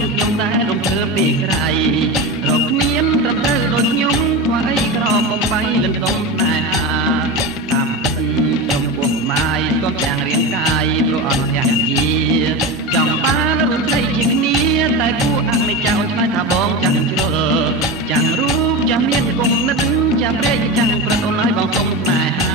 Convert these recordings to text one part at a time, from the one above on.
ចិត្តខ្ញុំតែរំភើបពីក្រៃរកគ្មានត្រឹមត្រូវដូចខ្ញុំខ្វះអីក្របំបីលំដុំស្នេហាតាមពិតខ្ញុំពុះម៉ាយក៏ទាំងរាងកាយព្រោះអត់យ៉ាងជាចង់បានរំលែកជាគ្នាតែគួរអនិច្ចំឆ្លើយថាបងចាំជ្រុលចាំរូបចាំមានគុំនិតចាំព្រែកចាំប្រត់អូនហើយបងសុំស្នេហា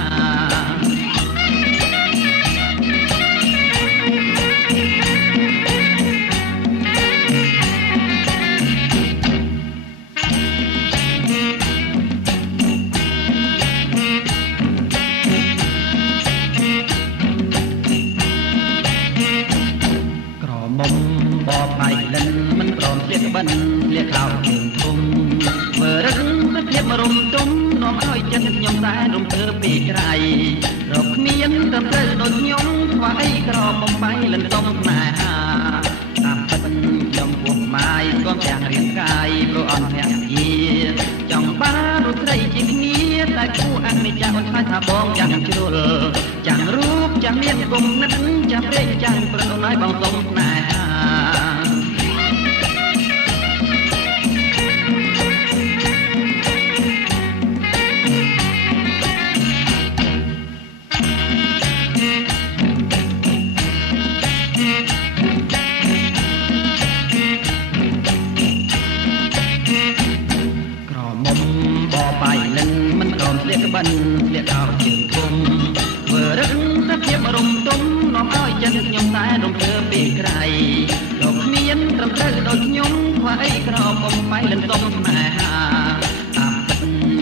បបៃលិនមិនព្រមស្លៀកបិណ្ឌស្លៀកខោជើងធំមើលរឹងទៅភាពរំទុំនាំឲ្យចិត្តខ្ញុំតែរំភើបពីក្រៃរកគ្មានត្រឹមត្រូវដូចខ្ញុំខ្វះអីក្របំបីលិនសុំស្នេហាតាមពិតខ្ញុំពុះម៉ាយក៏ទាំងរាងកាយព្រោះអត់ភក្តីចង់បានរូបស្រីជាគ្នាតែគួរអនិច្ចំអូនឆ្លើយថាបងចាំជ្រុលចាំរូបចាំមានគុំនិតចាំព្រេងចាំប្រត់អូនហើយបងសុំស្នេហាបាយលិនមិនព្រមស្លៀកបិណ្ឌស្លៀកខោជើងធំធ្វើរឹងតែភាពរំទុំនាំឲ្យចិត្តខ្ញុំតែរំភើបពីក្រៃលោកគ្មានត្រឹមត្រូវដូចខ្ញុំខ្វះអីក្របំបីលិនសុំស្នេហាតាមពិត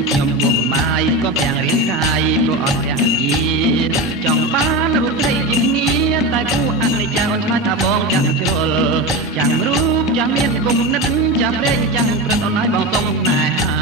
ខ្ញុំពុះម៉ាយក៏ទាំងរាងកាយព្រោះអត់ភក្តីចង់បានរូបស្រីជាគ្នាតែគួរអនិច្ចំអូនឆ្លើយថាបងចាំជ្រុលចាំរូបចាំមានគុំនិតចាំព្រេងចាំប្រត់អូនហើយបងសុំស្នេហា